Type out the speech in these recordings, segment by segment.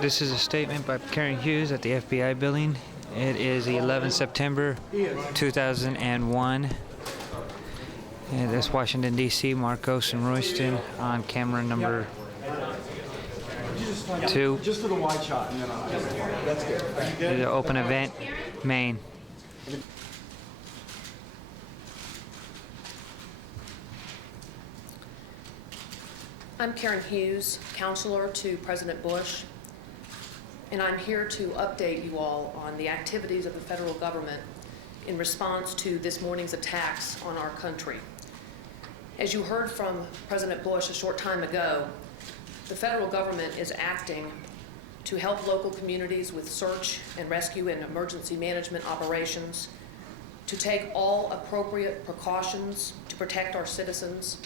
This is a statement by Karen Hughes at the FBI building. It is 11 September 2001. And that's Washington, D.C., Marcos and Royston on camera number 2. Just for the wide shot. And then that's good. Are you good? The open event, Maine. I'm Karen Hughes, counselor to President Bush, and I'm here to update you all on the activities of the federal government in response to this morning's attacks on our country. As you heard from President Bush a short time ago, the federal government is acting to help local communities with search and rescue and emergency management operations, to take all appropriate precautions to protect our citizens,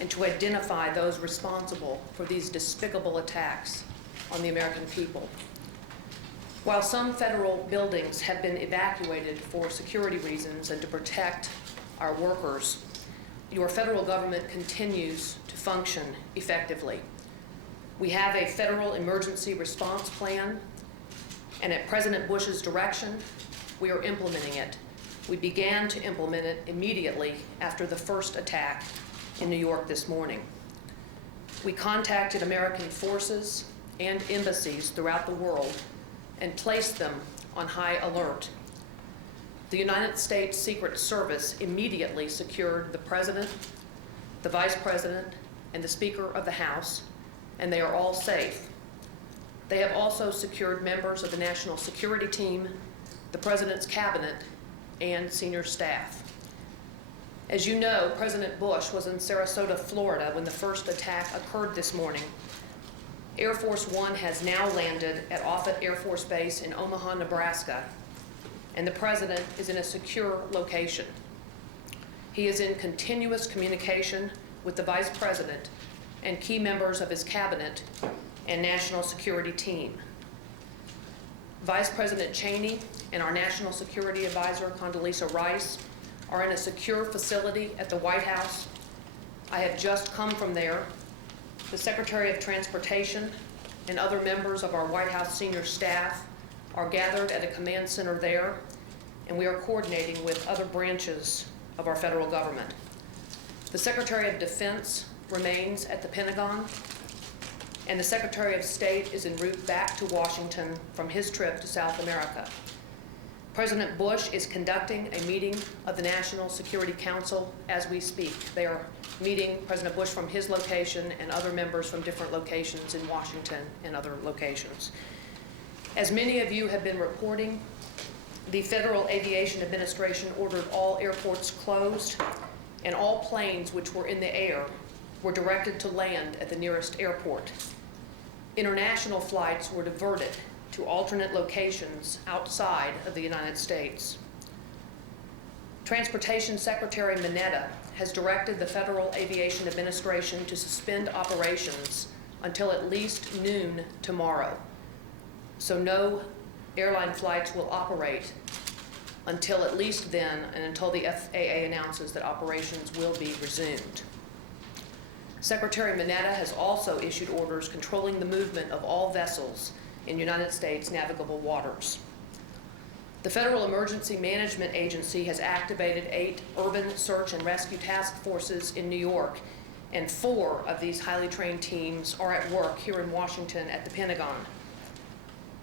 and to identify those responsible for these despicable attacks on the American people. While some federal buildings have been evacuated for security reasons and to protect our workers, your federal government continues to function effectively. We have a federal emergency response plan, and at President Bush's direction, we are implementing it. We began to implement it immediately after the first attack in New York this morning. We contacted American forces and embassies throughout the world and placed them on high alert. The United States Secret Service immediately secured the President, the Vice President, and the Speaker of the House, and they are all safe. They have also secured members of the National Security Team, the President's Cabinet, and senior staff. As you know, President Bush was in Sarasota, Florida when the first attack occurred this morning. Air Force One has now landed at Offutt Air Force Base in Omaha, Nebraska, and the President is in a secure location. He is in continuous communication with the Vice President and key members of his cabinet and national security team. Vice President Cheney and our National Security Advisor, Condoleezza Rice, are in a secure facility at the White House. I have just come from there. The Secretary of Transportation and other members of our White House senior staff are gathered at a command center there, and we are coordinating with other branches of our federal government. The Secretary of Defense remains at the Pentagon, and the Secretary of State is en route back to Washington from his trip to South America. President Bush is conducting a meeting of the National Security Council as we speak. They are meeting President Bush from his location and other members from different locations in Washington and other locations. As many of you have been reporting, the Federal Aviation Administration ordered all airports closed, and all planes which were in the air were directed to land at the nearest airport. International flights were diverted to alternate locations outside of the United States. Transportation Secretary Mineta has directed the Federal Aviation Administration to suspend operations until at least noon tomorrow. So no airline flights will operate until at least then, and until the FAA announces that operations will be resumed. Secretary Mineta has also issued orders controlling the movement of all vessels in United States navigable waters. The Federal Emergency Management Agency has activated 8 urban search and rescue task forces in New York, and 4 of these highly trained teams are at work here in Washington at the Pentagon.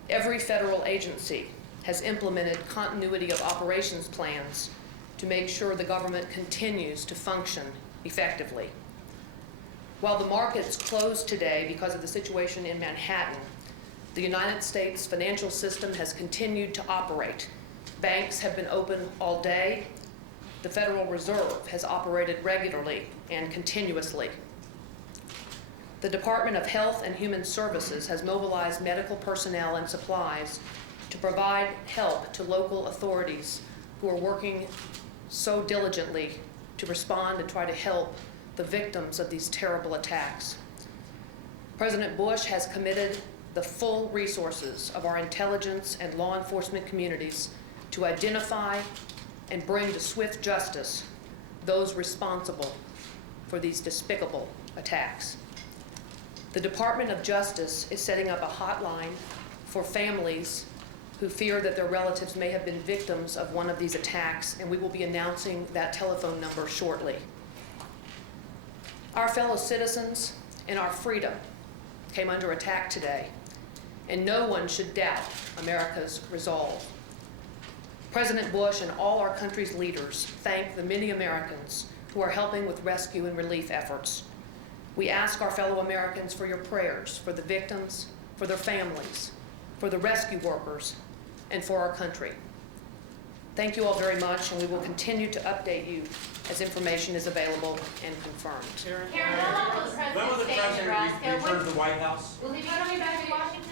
Every federal agency has implemented continuity of operations plans to make sure the government continues to function effectively. While the markets closed today because of the situation in Manhattan, the United States financial system has continued to operate. Banks have been open all day. The Federal Reserve has operated regularly and continuously. The Department of Health and Human Services has mobilized medical personnel and supplies to provide help to local authorities who are working so diligently to respond and try to help the victims of these terrible attacks. President Bush has committed the full resources of our intelligence and law enforcement communities to identify and bring to swift justice those responsible for these despicable attacks. The Department of Justice is setting up a hotline for families who fear that their relatives may have been victims of one of these attacks, and we will be announcing that telephone number shortly. Our fellow citizens and our freedom came under attack today, and no one should doubt America's resolve. President Bush and all our country's leaders thank the many Americans who are helping with rescue and relief efforts. We ask our fellow Americans for your prayers for the victims, for their families, for the rescue workers, and for our country. Thank you all very much, and we will continue to update you as information is available and confirmed. Karen, how long will the president stay in Nebraska? Return to the White House? Will he be coming back to Washington?